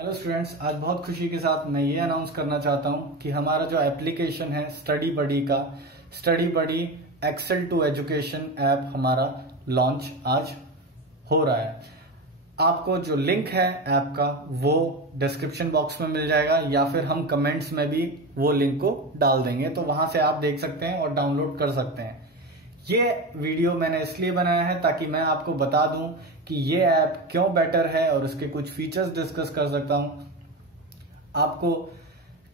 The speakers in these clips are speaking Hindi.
हेलो स्टूडेंट्स, आज बहुत खुशी के साथ मैं ये अनाउंस करना चाहता हूँ कि हमारा जो एप्लीकेशन है स्टडी बडी का, study buddy excel to education app हमारा लॉन्च आज हो रहा है। आपको जो लिंक है ऐप का वो डिस्क्रिप्शन बॉक्स में मिल जाएगा या फिर हम कमेंट्स में भी वो लिंक को डाल देंगे, तो वहां से आप देख सकते हैं और डाउनलोड कर सकते हैं। ये वीडियो मैंने इसलिए बनाया है ताकि मैं आपको बता दूं कि ये ऐप क्यों बेटर है और उसके कुछ फीचर्स डिस्कस कर सकता हूं। आपको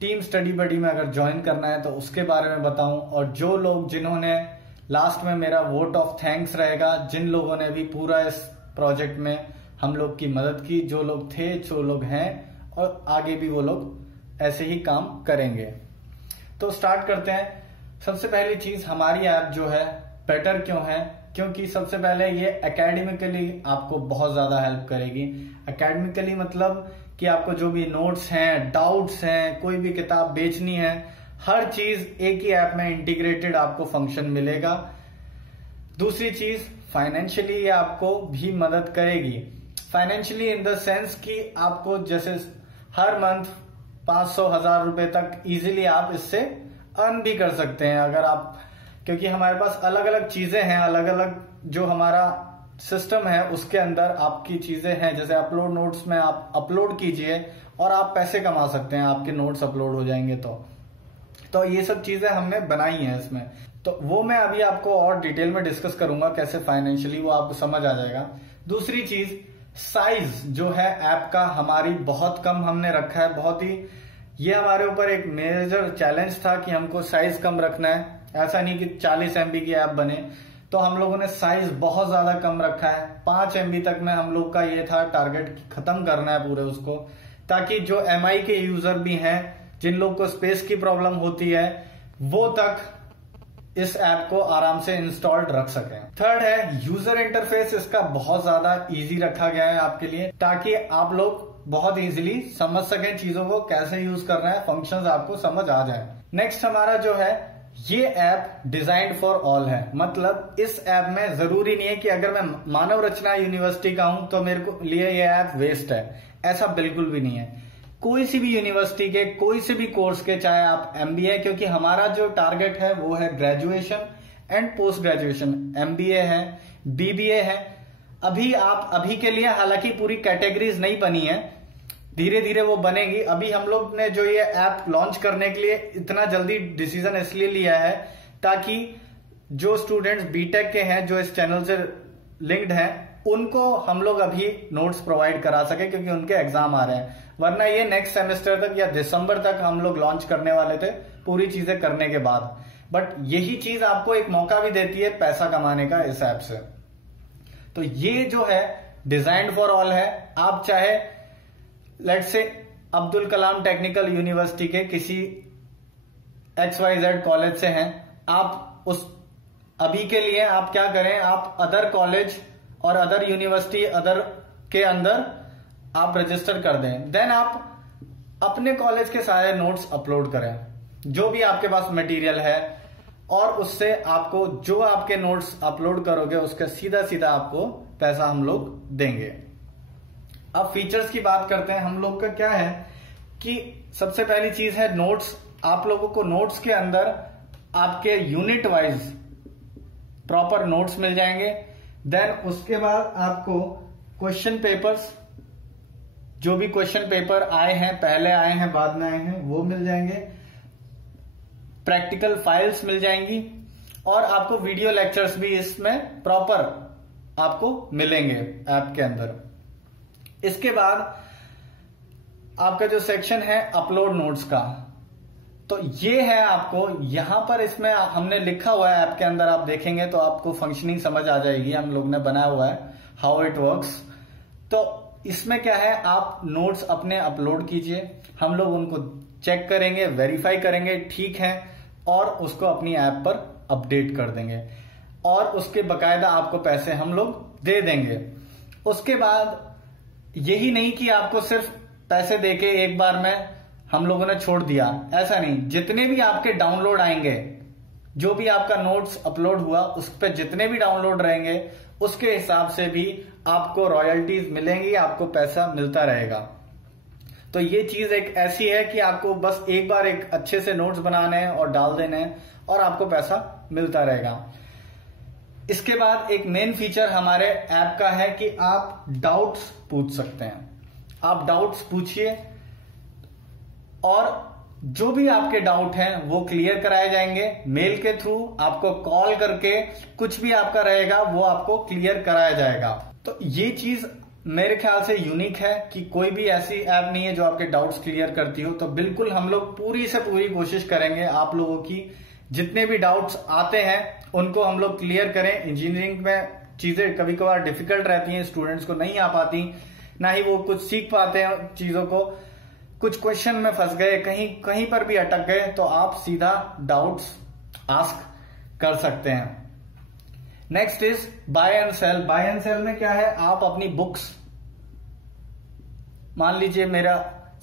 टीम स्टडी बडी में अगर ज्वाइन करना है तो उसके बारे में बताऊं, और जो लोग जिन्होंने लास्ट में मेरा वोट ऑफ थैंक्स रहेगा, जिन लोगों ने भी पूरा इस प्रोजेक्ट में हम लोग की मदद की, जो लोग थे, जो लोग हैं और आगे भी वो लोग ऐसे ही काम करेंगे। तो स्टार्ट करते हैं। सबसे पहली चीज, हमारी ऐप जो है बेटर क्यों है? क्योंकि सबसे पहले ये एकेडमिकली आपको बहुत ज्यादा हेल्प करेगी। एकेडमिकली मतलब कि आपको जो भी नोट्स हैं, डाउट्स हैं, कोई भी किताब बेचनी है, हर चीज एक ही ऐप में इंटीग्रेटेड आपको फंक्शन मिलेगा। दूसरी चीज, फाइनेंशियली ये आपको भी मदद करेगी। फाइनेंशियली इन द सेंस कि आपको जैसे हर मंथ 500-1000 रुपए तक इजीली आप इससे अर्न भी कर सकते हैं, अगर आप, क्योंकि हमारे पास अलग अलग चीजें हैं, अलग अलग जो हमारा सिस्टम है उसके अंदर आपकी चीजें हैं। जैसे अपलोड नोट्स में आप अपलोड कीजिए और आप पैसे कमा सकते हैं, आपके नोट्स अपलोड हो जाएंगे तो ये सब चीजें हमने बनाई हैं इसमें। तो वो मैं अभी आपको और डिटेल में डिस्कस करूंगा कैसे फाइनेंशियली, वो आपको समझ आ जाएगा। दूसरी चीज, साइज जो है ऐप का हमारी बहुत कम हमने रखा है, बहुत ही, ये हमारे ऊपर एक मेजर चैलेंज था कि हमको साइज कम रखना है। ऐसा नहीं कि 40 MB की ऐप बने, तो हम लोगों ने साइज बहुत ज्यादा कम रखा है। 5 MB तक में हम लोग का ये था टारगेट, खत्म करना है पूरे उसको, ताकि जो MI के यूजर भी हैं, जिन लोग को स्पेस की प्रॉब्लम होती है, वो तक इस ऐप को आराम से इंस्टॉल्ड रख सकें। थर्ड है यूजर इंटरफेस, इसका बहुत ज्यादा इजी रखा गया है आपके लिए, ताकि आप लोग बहुत इजीली समझ सकें चीजों को, कैसे यूज करना है, फंक्शंस आपको समझ आ जाए। नेक्स्ट हमारा जो है, ये ऐप डिजाइन्ड फॉर ऑल है। मतलब इस ऐप में जरूरी नहीं है कि अगर मैं मानव रचना यूनिवर्सिटी का हूं तो मेरे को लिए ये ऐप वेस्ट है, ऐसा बिल्कुल भी नहीं है। कोई सी भी यूनिवर्सिटी के कोई से भी कोर्स के, चाहे आप MBA, क्योंकि हमारा जो टारगेट है वो है graduation and post graduation, MBA है, BBA है। अभी के लिए हालांकि पूरी कैटेगरीज नहीं बनी है, धीरे धीरे वो बनेगी। अभी हम लोग ने जो ये ऐप लॉन्च करने के लिए इतना जल्दी डिसीजन इसलिए लिया है ताकि जो स्टूडेंट्स बीटेक के हैं, जो इस चैनल से लिंक्ड हैं, उनको हम लोग अभी नोट्स प्रोवाइड करा सके, क्योंकि उनके एग्जाम आ रहे हैं। वरना ये नेक्स्ट सेमेस्टर तक या दिसंबर तक हम लोग लॉन्च करने वाले थे, पूरी चीजें करने के बाद। बट यही चीज आपको एक मौका भी देती है पैसा कमाने का इस ऐप से। तो ये जो है डिजाइन्ड फॉर ऑल है। आप चाहे let's say Abdul Kalam technical university के किसी XYZ कॉलेज से हैं, आप उस अभी के लिए आप क्या करें, आप अदर कॉलेज और अदर यूनिवर्सिटी अदर के अंदर आप रजिस्टर कर दें, देन आप अपने कॉलेज के सारे नोट्स अपलोड करें, जो भी आपके पास मटेरियल है, और उससे आपको जो आपके नोट्स अपलोड करोगे उसका सीधा सीधा आपको पैसा हम लोग देंगे। अब फीचर्स की बात करते हैं। हम लोग का क्या है कि सबसे पहली चीज है नोट्स। आप लोगों को नोट्स के अंदर आपके यूनिट वाइज प्रॉपर नोट्स मिल जाएंगे। देन उसके बाद आपको क्वेश्चन पेपर्स, जो भी क्वेश्चन पेपर आए हैं, पहले आए हैं, बाद में आए हैं, वो मिल जाएंगे। प्रैक्टिकल फाइल्स मिल जाएंगी, और आपको वीडियो लेक्चर्स भी इसमें प्रॉपर आपको मिलेंगे ऐप के अंदर। इसके बाद आपका जो सेक्शन है अपलोड नोट्स का, तो ये है आपको यहां पर, इसमें हमने लिखा हुआ है ऐप के अंदर, आप देखेंगे तो आपको फंक्शनिंग समझ आ जाएगी। हम लोग ने बनाया हुआ है हाउ इट वर्क्स। तो इसमें क्या है, आप नोट्स अपने अपलोड कीजिए, हम लोग उनको चेक करेंगे, वेरीफाई करेंगे ठीक है, और उसको अपनी ऐप पर अपडेट कर देंगे, और उसके बकायदा आपको पैसे हम लोग दे देंगे। उसके बाद यही नहीं कि आपको सिर्फ पैसे देके एक बार में हम लोगों ने छोड़ दिया, ऐसा नहीं। जितने भी आपके डाउनलोड आएंगे, जो भी आपका नोट्स अपलोड हुआ उस पर जितने भी डाउनलोड रहेंगे, उसके हिसाब से भी आपको रॉयल्टीज मिलेंगी, आपको पैसा मिलता रहेगा। तो ये चीज एक ऐसी है कि आपको बस एक बार एक अच्छे से नोट्स बनाने हैं और डाल देने हैं और आपको पैसा मिलता रहेगा। इसके बाद एक मेन फीचर हमारे ऐप का है कि आप डाउट्स पूछ सकते हैं। आप डाउट्स पूछिए और जो भी आपके डाउट हैं वो क्लियर कराए जाएंगे मेल के थ्रू। आपको कॉल करके कुछ भी आपका रहेगा वो आपको क्लियर कराया जाएगा। तो ये चीज मेरे ख्याल से यूनिक है कि कोई भी ऐसी ऐप नहीं है जो आपके डाउट्स क्लियर करती हो। तो बिल्कुल हम लोग पूरी से पूरी कोशिश करेंगे आप लोगों की जितने भी डाउट्स आते हैं उनको हम लोग क्लियर करें। इंजीनियरिंग में चीजें कभी कभार डिफिकल्ट रहती हैं, स्टूडेंट्स को नहीं आ पाती, ना ही वो कुछ सीख पाते हैं चीजों को। कुछ क्वेश्चन में फंस गए, कहीं पर भी अटक गए तो आप सीधा डाउट्स आस्क कर सकते हैं। Next is buy and sell. Buy and sell में क्या है, आप अपनी बुक्स, मान लीजिए मेरा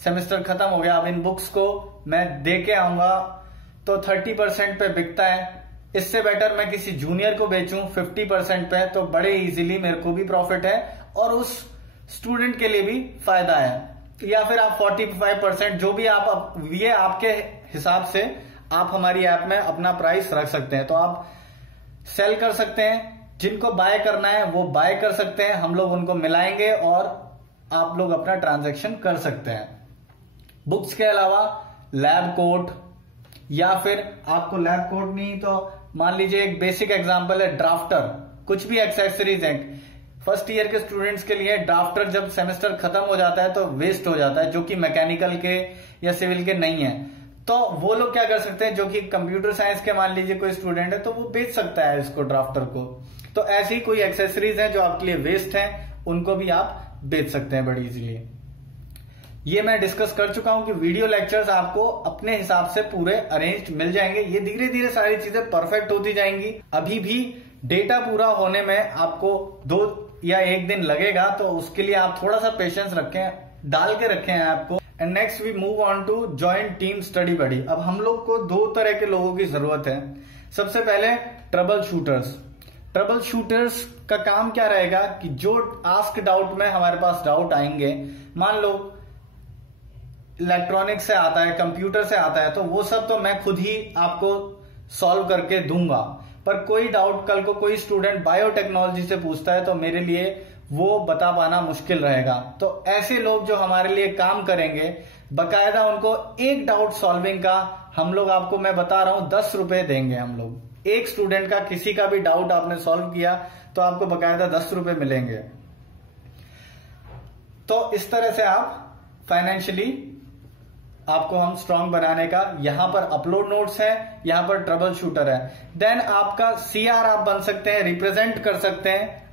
सेमेस्टर खत्म हो गया, अब इन बुक्स को मैं दे के आऊंगा तो 30% पे बिकता है। इससे बेटर मैं किसी जूनियर को बेचूं 50% पे, तो बड़े इजीली मेरे को भी प्रॉफिट है और उस स्टूडेंट के लिए भी फायदा है। या फिर आप 45% जो भी आप, ये आपके हिसाब से आप हमारी ऐप में अपना प्राइस रख सकते हैं। तो आप सेल कर सकते हैं, जिनको बाय करना है वो बाय कर सकते हैं, हम लोग उनको मिलाएंगे और आप लोग अपना ट्रांजैक्शन कर सकते हैं। बुक्स के अलावा लैब कोट, या फिर आपको लैब कोट नहीं तो मान लीजिए एक बेसिक एग्जांपल है ड्राफ्टर, कुछ भी एक्सेसरीज हैं। फर्स्ट ईयर के स्टूडेंट्स के लिए ड्राफ्टर जब सेमेस्टर खत्म हो जाता है तो वेस्ट हो जाता है, जो कि मैकेनिकल के या सिविल के नहीं है। तो वो लोग क्या कर सकते हैं, जो कि कंप्यूटर साइंस के मान लीजिए कोई स्टूडेंट है तो वो बेच सकता है इसको, ड्राफ्टर को। तो ऐसी कोई एक्सेसरीज हैं जो आपके लिए वेस्ट हैं, उनको भी आप बेच सकते हैं बड़ी इजीली। ये मैं डिस्कस कर चुका हूं कि वीडियो लेक्चर्स आपको अपने हिसाब से पूरे अरेंज मिल जाएंगे। ये धीरे धीरे सारी चीजें परफेक्ट होती जाएंगी। अभी भी डेटा पूरा होने में आपको 2 या 1 दिन लगेगा, तो उसके लिए आप थोड़ा सा पेशेंस रखें, डाल के रखें ऐप को। And next we move on to joint team study buddy. अब हम लोग को 2 तरह के लोगों की जरूरत है। सबसे पहले ट्रबल शूटर्स। ट्रबल शूटर्स का काम क्या रहेगा कि जो आस्क डाउट में हमारे पास डाउट आएंगे, मान लो इलेक्ट्रॉनिक से आता है, कंप्यूटर से आता है, तो वो सब तो मैं खुद ही आपको सॉल्व करके दूंगा। पर कोई डाउट कल को कोई स्टूडेंट बायोटेक्नोलॉजी से पूछता है तो मेरे लिए वो बता पाना मुश्किल रहेगा। तो ऐसे लोग जो हमारे लिए काम करेंगे, बकायदा उनको एक डाउट सॉल्विंग का हम लोग, आपको मैं बता रहा हूं, 10 रुपए देंगे हम लोग। एक स्टूडेंट का किसी का भी डाउट आपने सॉल्व किया तो आपको बकायदा 10 रुपए मिलेंगे। तो इस तरह से आप फाइनेंशियली आपको हम स्ट्रांग बनाने का, यहां पर अपलोड नोट्स है, यहां पर ट्रबल शूटर है। देन आपका सीआर आप बन सकते हैं, रिप्रेजेंट कर सकते हैं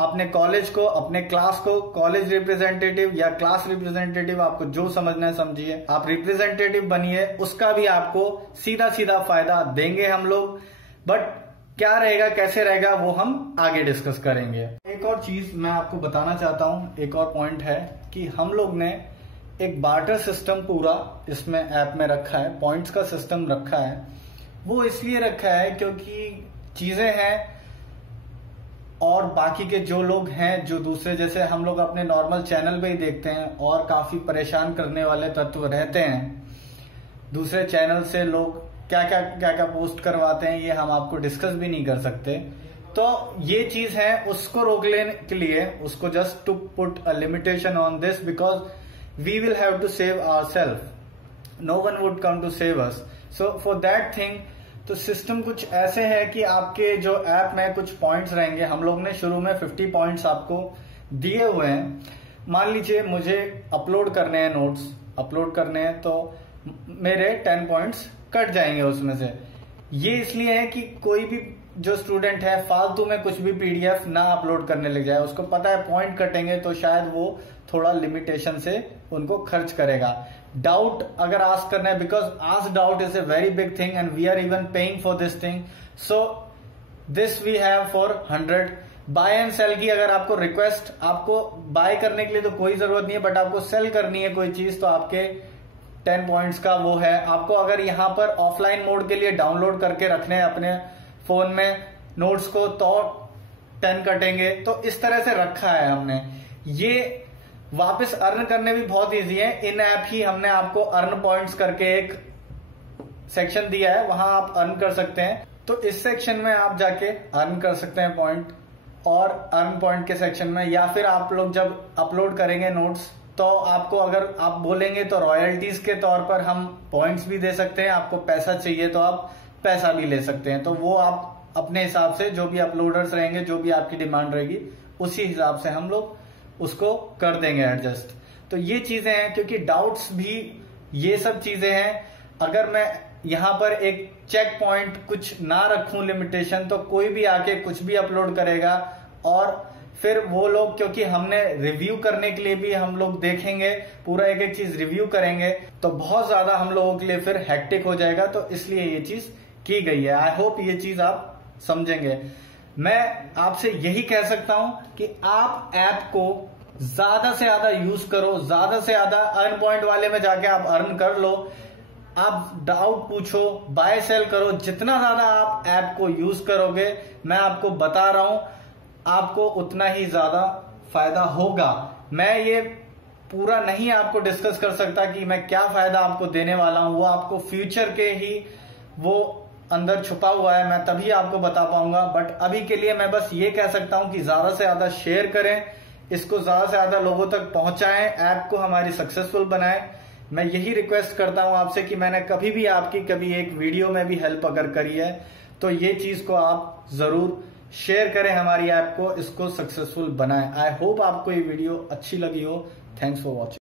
अपने कॉलेज को, अपने क्लास को। कॉलेज रिप्रेजेंटेटिव या क्लास रिप्रेजेंटेटिव, आपको जो समझना है समझिए। आप रिप्रेजेंटेटिव बनिए, उसका भी आपको सीधा सीधा फायदा देंगे हम लोग। बट क्या रहेगा, कैसे रहेगा, वो हम आगे डिस्कस करेंगे। एक और चीज मैं आपको बताना चाहता हूं, एक और पॉइंट है कि हम लोग ने एक बार्टर सिस्टम पूरा इसमें ऐप में रखा है, पॉइंट्स का सिस्टम रखा है। वो इसलिए रखा है क्योंकि चीजें हैं और बाकी के जो लोग हैं, जो दूसरे, जैसे हम लोग अपने नॉर्मल चैनल पे ही देखते हैं और काफी परेशान करने वाले तत्व रहते हैं। दूसरे चैनल से लोग क्या क्या पोस्ट करवाते हैं, ये हम आपको डिस्कस भी नहीं कर सकते। तो ये चीज है, उसको रोकने के लिए, उसको just to put a limitation on this, because we will have to save ourselves, no one would come to save us, so for that thing तो सिस्टम कुछ ऐसे है कि आपके जो ऐप में कुछ पॉइंट्स रहेंगे। हम लोग ने शुरू में 50 पॉइंट्स आपको दिए हुए हैं। मान लीजिए मुझे अपलोड करने हैं, नोट्स अपलोड करने हैं, तो मेरे 10 पॉइंट्स कट जाएंगे उसमें से। ये इसलिए है कि कोई भी जो स्टूडेंट है फालतू में कुछ भी पीडीएफ ना अपलोड करने लग जाए। उसको पता है पॉइंट कटेंगे तो शायद वो थोड़ा लिमिटेशन से उनको खर्च करेगा। डाउट अगर आस्क करना है, because ask doubt is a very big thing and we are even paying for this thing, so this we have for 100। Buy and sell की अगर आपको रिक्वेस्ट, आपको बाय करने के लिए तो कोई जरूरत नहीं है, बट आपको सेल करनी है कोई चीज, तो आपके 10 पॉइंट्स का वो है। आपको अगर यहाँ पर ऑफलाइन मोड के लिए डाउनलोड करके रखने हैं अपने फोन में नोट्स को, तो 10 कटेंगे। तो इस तरह से रखा है हमने। ये वापस अर्न करने भी बहुत इजी है। इन ऐप ही हमने आपको अर्न पॉइंट्स करके एक सेक्शन दिया है, वहां आप अर्न कर सकते हैं। तो इस सेक्शन में आप जाके अर्न कर सकते हैं पॉइंट, और अर्न पॉइंट के सेक्शन में, या फिर आप लोग जब अपलोड करेंगे नोट्स तो आपको अगर आप बोलेंगे तो रॉयल्टीज के तौर पर हम पॉइंट्स भी दे सकते हैं। आपको पैसा चाहिए तो आप पैसा भी ले सकते हैं। तो वो आप अपने हिसाब से, जो भी अपलोडर्स रहेंगे, जो भी आपकी डिमांड रहेगी, उसी हिसाब से हम लोग उसको कर देंगे एडजस्ट। तो ये चीजें हैं, क्योंकि डाउट्स भी ये सब चीजें हैं। अगर मैं यहां पर एक चेक पॉइंट कुछ ना रखूं लिमिटेशन, तो कोई भी आके कुछ भी अपलोड करेगा, और फिर वो लोग, क्योंकि हमने रिव्यू करने के लिए भी हम लोग देखेंगे, पूरा एक एक चीज रिव्यू करेंगे, तो बहुत ज्यादा हम लोगों के लिए फिर हेक्टिक हो जाएगा। तो इसलिए ये चीज की गई है। आई होप ये चीज आप समझेंगे। मैं आपसे यही कह सकता हूं कि आप ऐप को ज्यादा से ज्यादा यूज करो, ज्यादा से ज्यादा अर्न पॉइंट वाले में जाके आप अर्न कर लो। आप डाउट पूछो, बाय सेल करो। जितना ज्यादा आप ऐप को यूज करोगे, मैं आपको बता रहा हूं, आपको उतना ही ज्यादा फायदा होगा। मैं ये पूरा नहीं आपको डिस्कस कर सकता कि मैं क्या फायदा आपको देने वाला हूं, वो आपको फ्यूचर के ही वो अंदर छुपा हुआ है, मैं तभी आपको बता पाऊंगा। बट अभी के लिए मैं बस ये कह सकता हूं कि ज्यादा से ज्यादा शेयर करें, इसको ज्यादा से ज्यादा लोगों तक पहुंचाएं, ऐप को हमारी सक्सेसफुल बनाएं। मैं यही रिक्वेस्ट करता हूं आपसे कि मैंने कभी भी आपकी कभी एक वीडियो में भी हेल्प अगर करी है तो ये चीज को आप जरूर शेयर करें, हमारी ऐप को, इसको सक्सेसफुल बनाएं। आई होप आपको ये वीडियो अच्छी लगी हो। Thanks for watching.